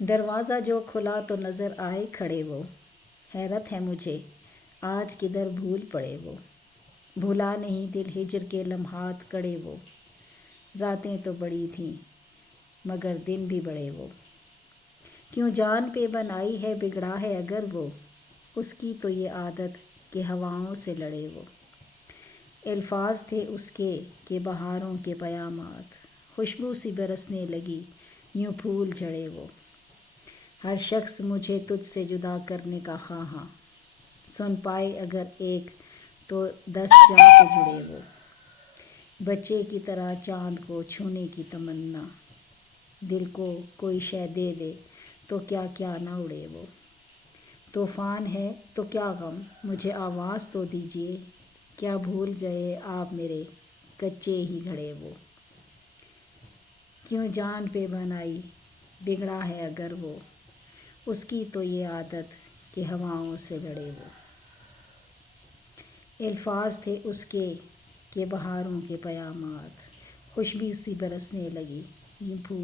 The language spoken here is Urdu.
دروازہ جو کھلا تو نظر آئے کھڑے وہ، حیرت ہے مجھے آج کدھر بھول پڑے وہ، بھولا نہیں دل ہجر کے لمحات کڑے وہ، راتیں تو بڑی تھیں مگر دن بھی بڑے وہ، کیوں جان پہ بنائی ہے بگڑا ہے اگر وہ، اس کی تو یہ عادت کہ ہواؤں سے لڑے وہ، الفاظ تھے اس کے کہ بہاروں کے پیامات، خوشبو سی برسنے لگی یوں پھول جھڑے وہ، ہر شخص مجھے تجھ سے جدا کرنے کا خواہاں، سن پائے اگر ایک تو 10 جا کے جڑے وہ، بچے کی طرح چاند کو چھونے کی تمنا، دل کو کوئی شے دے دے تو کیا کیا نہ اڑے وہ، طوفان ہے تو کیا غم مجھے آواز تو دیجیے، کیا بھول گئے آپ میرے کچے ہی گھڑے وہ، کیوں جان پہ بنائی بگڑا ہے اگر وہ، اس کی تو یہ عادت کہ ہواؤں سے لڑے وہ، الفاظ تھے اس کے کہ بہاروں کے پیامات، خوشبو سی برسنے لگی یوں پھول